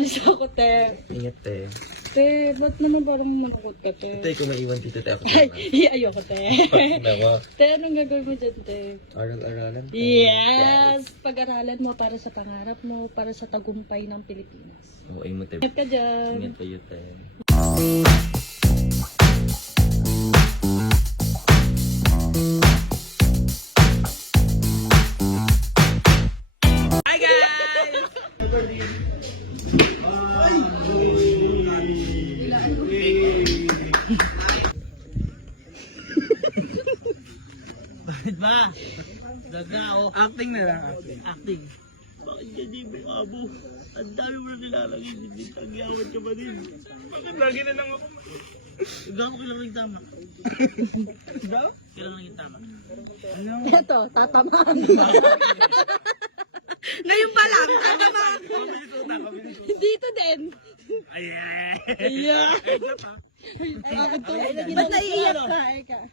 Alis ako, te. Ingat, te. Te, ba't naman parang manakot ka, te? Te, kung maiwan dito, te, ako Ayoko, te. Nako. Te, anong gagawin mo dyan, te? Aral-aralan. te. Yes! Pag-aralan mo para sa pangarap mo, para sa tagumpay ng Pilipinas. Oo, ay mo, te. Ingat ka dyan. Ingat kayo, te. Hi, guys! Bakit ba? Daga o. Acting na lang. Acting. Bakit ganyan may abo? Ang dami mo na nilalagay. Hindi tagyawan ka ba din? Bakit lagi na lang ako? Gano'n kailan lang yung tama? Kailan lang yung tama? Eto, tatamaan. Ngayon pa lang, tatamaan. Dito din. Ayan. Ba't naiiyak ka?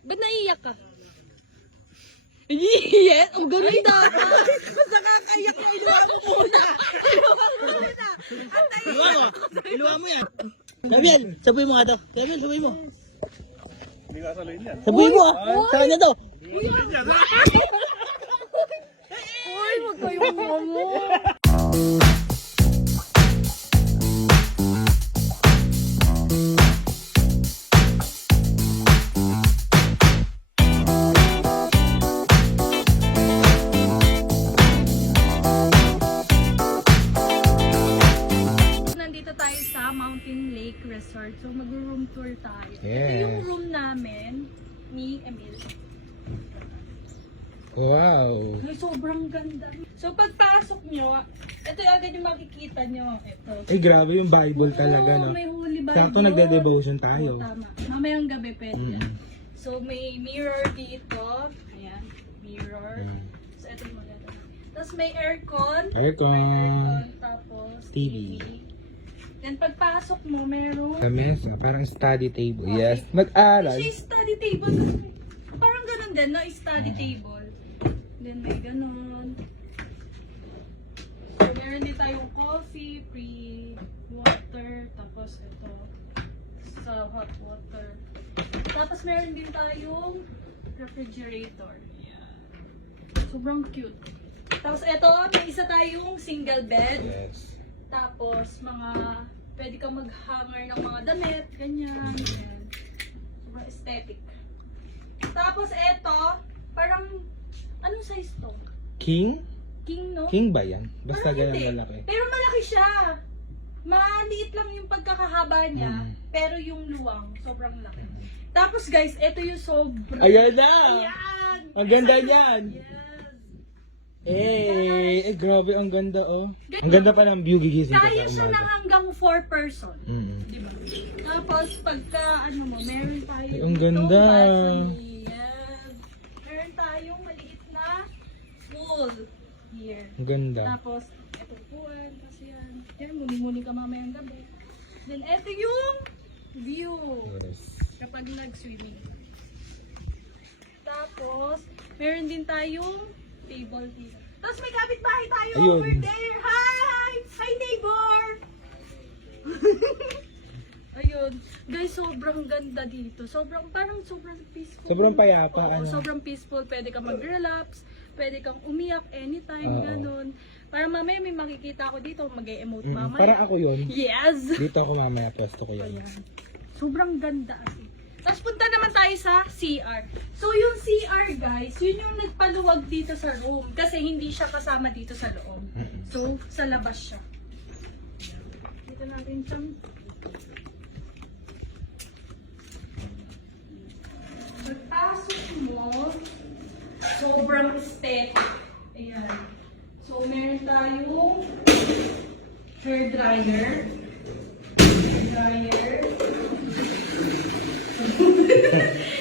Ba't naiiyak ka? Yes! Ang ganun dapat! Mas nakakaiyak na iluwa mo muna! Iluwa mo! Iluwa mo yan! Gabriel, sabuy mo nga to. Gabriel, sabuy mo. Hindi ka saluhin yan. Sabuy mo ah! Sa kanya to! Uy, wag kayong mo! Nandito tayo sa Mountain Lake Resort. So mag-room tour tayo. Ito yung room namin ni Emil. Wow. Ay, sobrang ganda. So pagpasok nyo, ito yung agad yung makikita nyo. Ito. Ay, grabe yung Bible talaga, Oo, no? may Holy Bible. Sakto nagde-devotion tayo. Oo, tama. Mamayang gabi pwede yan. So may mirror dito. Ayan, mirror. So ito yung maganda. Tapos may aircon. Aircon. Tapos TV. Then pagpasok mo, meron. Sa mesa, parang study table. Yes, mag-aral. Siya study table. Parang ganun din, no? Study table. Then may ganun. So meron din tayong coffee, pre-water, tapos ito sa hot water. Tapos meron din tayong refrigerator. Yan. Sobrang cute. Tapos ito, may isa tayong single bed. Yes. Tapos mga pwede kang mag-hanger ng mga damit, ganyan. Yan. Sobrang aesthetic. Tapos ito, parang anong size to? King? King, no? King ba yan? Basta Parang ganyan hindi. malaki. Pero malaki siya. Maliit lang yung pagkakahaba niya, pero yung luwang, sobrang laki. Tapos guys, ito yung sobrang... Ayan na! Yan! Ang ganda niyan! Yes! Grabe, ang ganda, oh. Ang ganda pa ng view, gigising ka Kaya sa siya na umaga. hanggang 4 person. Mm. Diba? Tapos pagka ano mo, meron tayo Ay, ang ganda. Yan. Meron tayong maliit na pool here. Ang ganda. Tapos ito puwan kasi yan. Yan, muli-muli ka mamayang gabi. Then ito yung view Yes. kapag nag-swimming. Tapos meron din tayong table dito. Tapos may kapitbahay tayo Ayun. over there. Hi! Hi neighbor! Ayun. Guys, sobrang ganda dito. Sobrang peaceful. Sobrang payapa, Oo, ano? sobrang peaceful. Pwede kang mag-relax. Pwede kang umiyak anytime, Oo. ganun. Para mamaya may makikita ako dito, mag-e-emote Mm. mamaya. Parang ako yun. Yes! Dito ako mamaya, pwesto ko yun. Ayan. Sobrang ganda kasi. Tapos punta naman tayo sa CR. So yung CR guys, yun yung nagpaluwag dito sa room. Kasi hindi siya kasama dito sa loob. So sa labas siya. Dito natin siyang... Pagpasok mo, sobrang aesthetic. Ayan. So meron tayong hair dryer.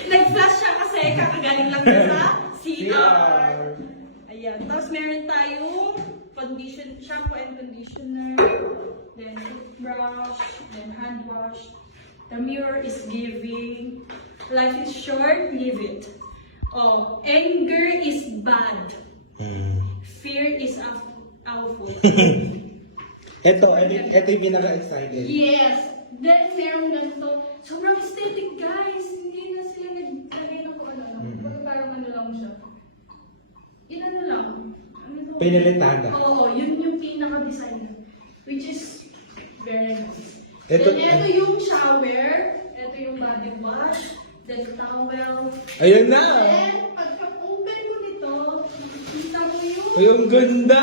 Nag-flash siya kasi kakagaling lang niya sa CR. Ayan. Tapos meron tayong shampoo and conditioner, then toothbrush, then hand wash. The mirror is giving, life is short, live it. Oh, anger is bad. Fear is awful. Ito yung pinaka-excited. Yes! Then, meron ganito. Sobrang aesthetic, guys. Hindi na sila naglagay ng kung ano. Parang ano lang siya. Yun ano lang. Ano to? Pinalitada. Oo, yun yung pinaka-design. Which is very nice. Ito- Then, ito yung shower. Ito yung body wash. Then, towel. Ayun na! Then, pagka-open mo nito, makikita mo yung Ay, ang ganda!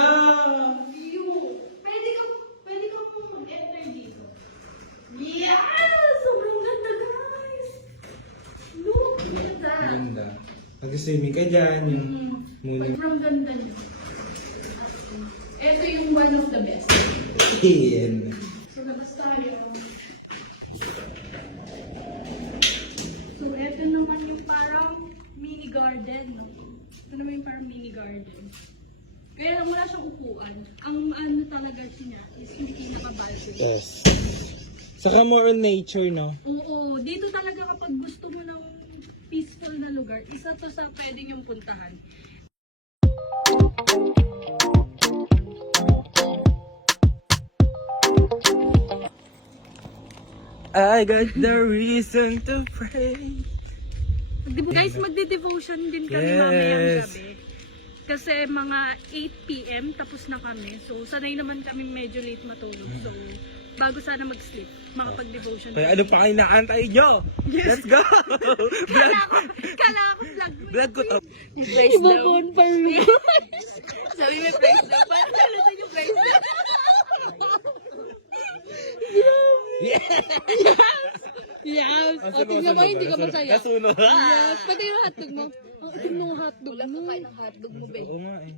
view. Pwede ka mag-enter dito. Yes! Sobrang ganda, guys! Look at that! Ang ganda. Mag-swimming ka dyan. Yung muna. Sobrang ganda niyo. Ito yung one of the best. Ayan. So, labas tayo. So, ito naman yung parang mini garden. Ito naman yung parang mini garden. Kaya lang wala siyang upuan. Ang ano talaga niya is yung pinaka-balcony. Yes. Saka more on nature, no? Oo, dito talaga kapag gusto mo ng peaceful na lugar, isa to sa pwedeng yung puntahan. I got the reason to pray. Guys, magde-devotion din kami Yes. mamayang gabi. Kasi mga 8 p.m. tapos na kami. So, sanay naman kami medyo late matulog. So, bago sana mag-sleep, makapag-devotion. Kaya ano pa kayo naantay nyo? Let's go! Kala ko vlog mo. Vlog ko to. Yung price down. Sabi may price down. Paano natin yung price down? Yes! O, tingnan mo, hindi ka masaya. Nasunog. Yes! Pati yung hotdog mo. Ang itim ng hotdog mo. Wala ka kain ng hotdog mo, Ben. Oo nga eh.